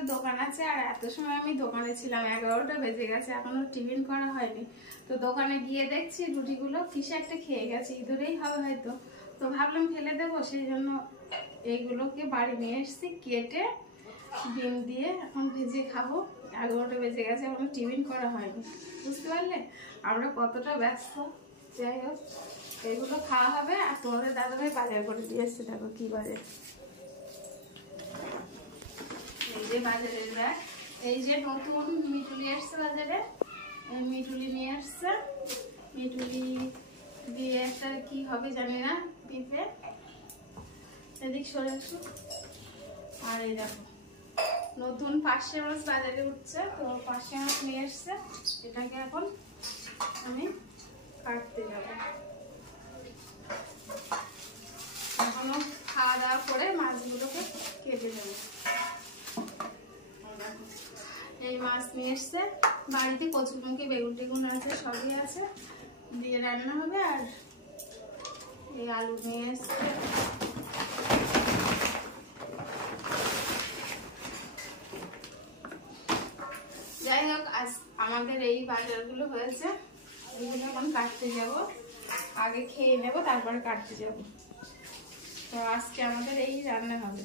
তো দোকান আছে, আর এত সময় আমি দোকানে ছিলাম, 11টা বেজে গেছে, এখনো টিফিন করা হয়নি। তো দোকানে গিয়ে দেখছি রুটিগুলো কিসে একটা খেয়ে গেছে, ইঁদুরেই হবে হয়তো। তো ভাবলাম ফেলে দেবো, সেই জন্য এইগুলোকে বাড়ি নিয়ে এসেছি, কেটে ডিম দিয়ে এখন ভেজে খাবো। 11টা বেজে গেছে, এখনো টিফিন করা হয়নি। বুঝতে পারলে আমরা কতটা ব্যস্ত। যাই হোক, এগুলো খাওয়া হবে। আর তোমাদের দাদাভাই বাজার করে দিয়ে এসছে, দেখো কি বাজার। এই যে বাজারের ব্যাগ, এই যে নতুন মিটুলি এসছে বাজারে, মিটুলি নিয়ে এসছে। মিটুলি দিয়ে একটা কি হবে জানি না, পিঁপে। এদিক সরে আসো। আর এই দেখো নতুন পার্শে মাছ বাজারে উঠছে, তো পার্শে মাছ নিয়ে এসছে। এটাকে এখন আমি কাটতে যাব। এখনো খাওয়া দাওয়া করে মাছগুলোকে কেটে দেবো। এই মাছ নিয়ে এসছে, বাড়িতে কচুরমুখী বেগুন টেগুন আছে, সবই আছে, দিয়ে রান্না হবে। আর এই আলু নিয়ে এসছে। যাই হোক, আজ আমাদের এই বাজারগুলো হয়েছে, এগুলো এখন কাটতে যাব। আগে খেয়ে নেব, তারপরে কাটতে যাব। তো আজকে আমাদের এই রান্না হবে।